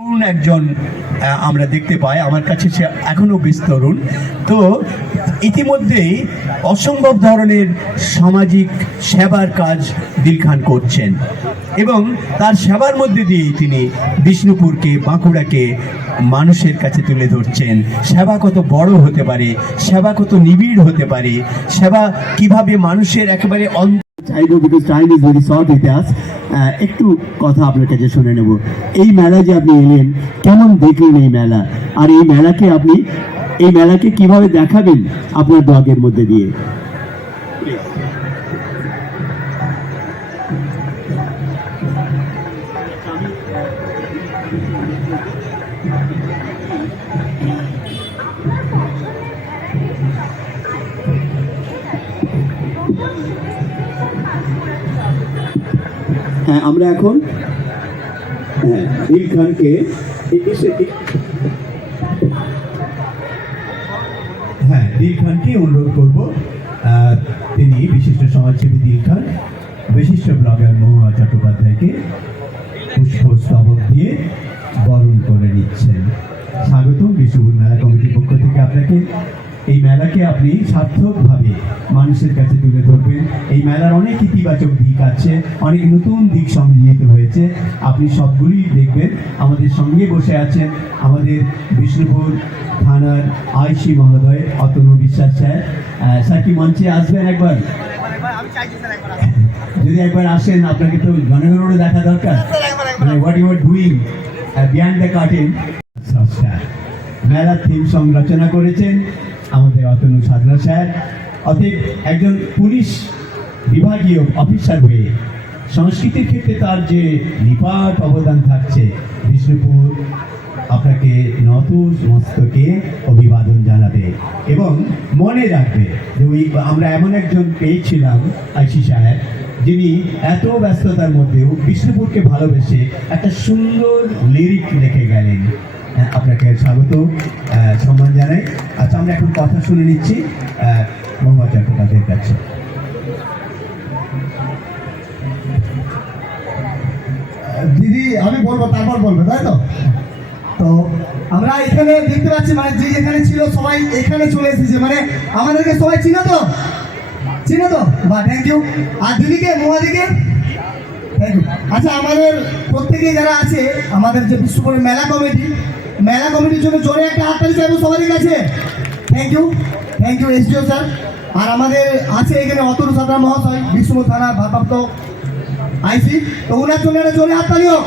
তরুণ একজন আমরা দেখতে পাই। আমার কাছে সে এখনও বেশ তরুণ তো ইতিমধ্যেই অসম্ভব ধরনের সামাজিক সেবার কাজ দিল খান করছেন। এবং তার সেবার মধ্যে দিয়েই তিনি বিষ্ণুপুরকে, বাঁকুড়াকে মানুষের কাছে তুলে ধরছেন। সেবা কত বড় হতে পারে, সেবা কত নিবিড় হতে পারে, সেবা কীভাবে মানুষের একেবারে অন্ত চাইব because time is very short with us একটু কথা আপনার কাছে শুনে নেব। এই মেলা যে আপনি এলেন, কেমন দেখলেন এই মেলা? আর এই মেলাকে আপনি, এই মেলাকে কীভাবে দেখাবেন আপনার ব্লগের মধ্যে দিয়ে? হ্যাঁ আমরা এখন হ্যাঁ দিল খানকে হ্যাঁ দিল খানকে অনুরোধ করব তিনি বিশিষ্ট সমাজসেবী দিল খান, বিশিষ্ট ব্লগার মহুয়া চট্টোপাধ্যায়কে পুষ্পস্তবক দিয়ে বরণ করে নিচ্ছেন। স্বাগতম মেলা কমিটির পক্ষ থেকে আপনাকে এই মেলাকে আপনি সার্থকভাবে মানুষের কাছে তুলে ধরবেন। এই মেলার অনেক ইতিবাচক দিক আছে, অনেক নতুন দিক সংযোজিত হয়েছে। আপনি সবগুলি দেখবেন। আমাদের সঙ্গে বসে আছেন আমাদের বিষ্ণুপুর থানার আইসি মহোদয়, অতনু বিশ্বাস স্যার। স্যার কি মঞ্চে আসবেন একবার? যদি একবার আসেন, আপনাকে তো জনগণও দেখা দরকার। What you are doing behind the curtain মেলার থিম সং রচনা করেছেন। আমাদের অতনু সাধনা স্যার, অতএব একজন পুলিশ বিভাগীয় অফিসার হয়ে সংস্কৃতির ক্ষেত্রে তার যে নিপাট অবদান থাকছে, বিষ্ণুপুর আপনাকে নত মস্তকে অভিবাদন জানাবে এবং মনে রাখবে যে ওই আমরা এমন একজন পেয়েছিলাম, আইসি সাহেব যিনি এত ব্যস্ততার মধ্যেও বিষ্ণুপুরকে ভালোবেসে একটা সুন্দর লিরিক লিখে গেলেন। আপনাকে স্বাগত সম্মান জানাই। আচ্ছা আমরা এখন কথা শুনে নিচ্ছি মোহাম্মদ চট্টোপাধ্যায়ের কাছে। দিদি, আমি বলব, তারপর বলব, তাই তো? তো আমরা এখানে দেখতে পাচ্ছি মানে যে এখানে ছিল, সবাই এখানে চলে এসেছে। মানে আমাদেরকে সবাই চিনো তো? চিনো তো? বা থ্যাংক ইউ আর দিদিকে মোয়াদিকে আচ্ছা আমাদের প্রত্যেকে যারা আছে, আমাদের যে বিশ্বপুরের মেলা কমিটি মেলা কমিটির জন্য জোরে একটা হাততালি চাইব সবারই কাছে। Thank you thank you SDO sir আর আমাদের আছে এখানে অতনু সাদা মহাশয় বিষ্ণুপুর থানার ভারপ্রাপ্ত আইসি তো ওনার জন্য একটা জোরে হাততালি হোক।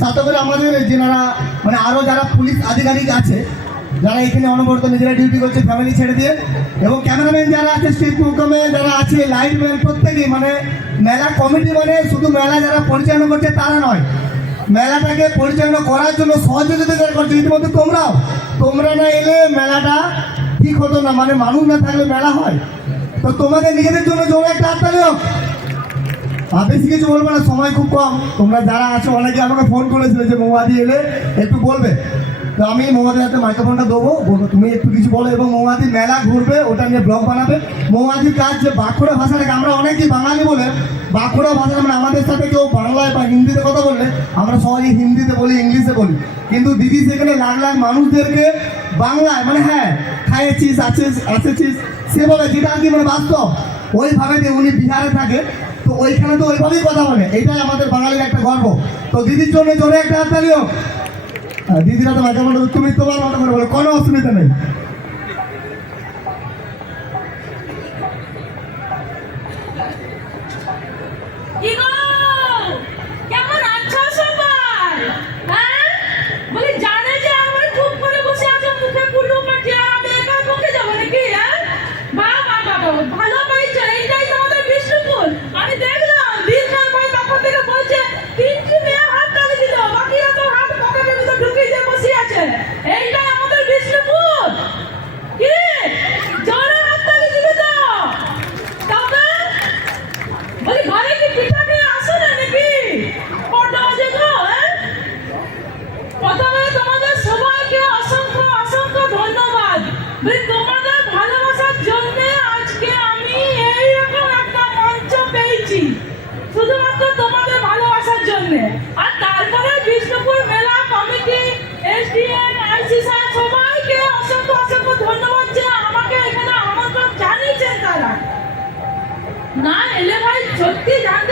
সাথে করে আমাদের যেনারা মানে আরও যারা পুলিশ আধিকারিক আছে, যারা এখানে অনবরত নিজেরা ডিউটি করছে ফ্যামিলি ছেড়ে দিয়ে। এবং ক্যামেরাম্যান যারা আছে স্ট্রিট প্রোগ্রামে যারা আছে লাইটম্যান প্রত্যেকেই মানে মেলা কমিটি মানে শুধু মেলা যারা পরিচালনা করছে, তারা নয়। মেলাটাকে পরিচালনা করার জন্য সহযোগিতা করছে ইতিমধ্যে তোমরাও। তোমরা না এলে মেলাটা ঠিক হতো না মানে মানুষ না থাকলে মেলা হয়। তো তোমাকে নিজেদের জন্য জোরে একটা হাততালি হোক। আর বেশি কিছু বলব না, সময় খুব কম। তোমরা যারা আছো, অনেকে আমাকে ফোন করেছিল যে মৌমাদি এলে একটু বলবে। তো আমি মৌমাদির হাতে মাইক্রোফোনটা দেবো তুমি একটু কিছু বলো এবং মৌমাদি মেলা ঘুরবে ওটা নিয়ে ব্লগ বানাবে। মৌমাদির কাজ যে বাঁকুড়া ভাষাটাকে আমরা অনেকেই বাঙালি বলে বাঁকুড়া ভাষা মানে আমাদের সাথে কেউ বাংলায় বা হিন্দিতে কথা বললে আমরা সবাই হিন্দিতে বলি ইংলিশে বলি। কিন্তু দিদি সেখানে লাখ লাখ মানুষদেরকে বাংলায় মানে হ্যাঁ খাইয়েছিস আছিস আসেছিস সে বলে যেটা আর কি মানে বাস্তব? ওইভাবে যে উনি বিহারে থাকে। তো ওইখানে তো ওইভাবেই কথা বলে। এটাই আমাদের বাঙালির একটা গর্ব। তো দিদির জন্য জোরে একটা আহ, দিদিরা তো মাঝে মাঝে তুমি তোমার মতো করে বলো কোনো অসুবিধা নেই। কি শুধুমাত্র তোমাদের ভালোবাসার জন্য। আর তারপরে বিষ্ণুপুর মেলা কমিটি এসডিএন আইসিসা, সবাইকে অসংখ্য অসংখ্য ধন্যবাদ যে আমাকে এখানে আমন্ত্রণ জানিয়েছেন তারা। না এলে ভাই সত্যি জান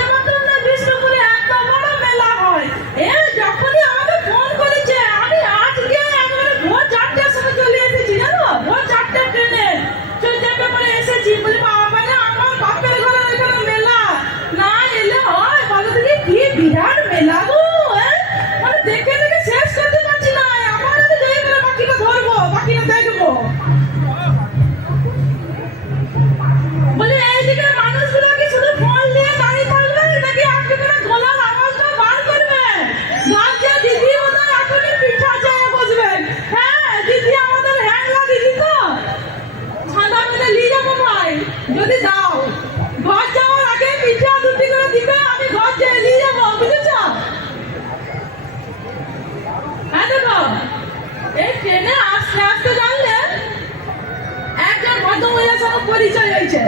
পরিচয় হয়েছে।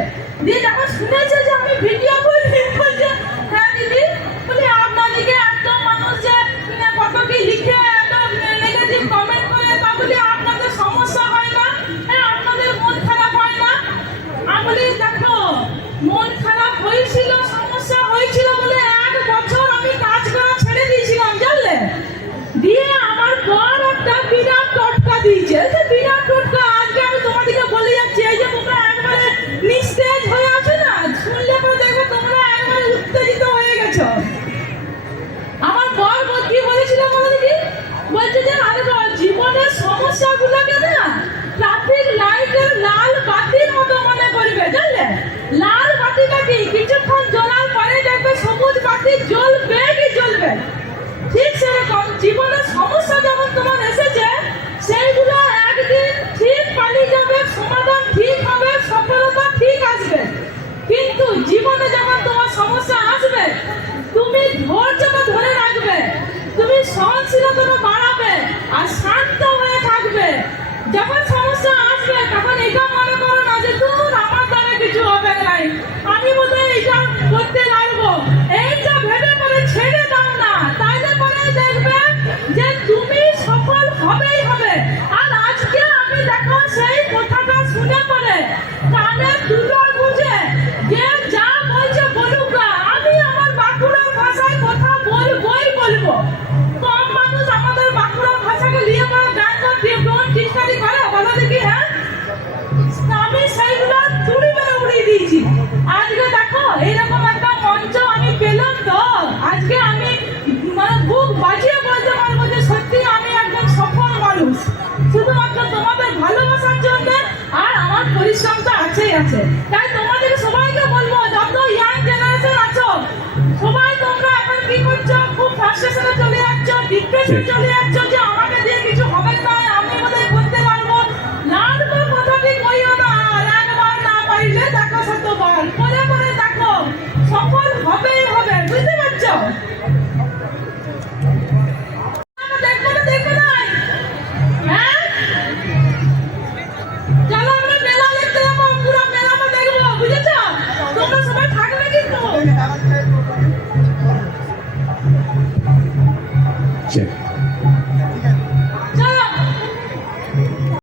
দিয়ে যখন শুনেছে যে আমি ভিডিও লাল বাতিটা কি কিছুক্ষণ জ্বলার পরে দেখবে সবুজ বাতি জ্বলবে কি জ্বলবে? ঠিক সেরকম জীবনে সমস্যা যখন তোমার এসেছে, সেইগুলো একদিন ঠিক পালিয়ে যাবে, সমাধান ঠিক হবে, সফলতা ঠিক আসবে। কিন্তু জীবনে যখন তোমার সমস্যা আসবে, তুমি ধৈর্যটা ধরে রাখবে, তুমি সহনশীলতা বাড়াবে আর শান্ত হয়ে থাকবে। যখন তোমাদের ভালোবাসার জন্য আর আমার পরিশ্রম তো আছেই আছে। তাই তোমাদের সবাইকে বলব যত ইয়াং জেনারেশন আছো সবাই তোমরা এখন কি করছ? খুব ফ্রাস্ট্রেশনে চলে যাচ্ছ ডিপ্রেশনে চলে যাচ্ছ যে আমাকে দিয়ে কিছু হবে না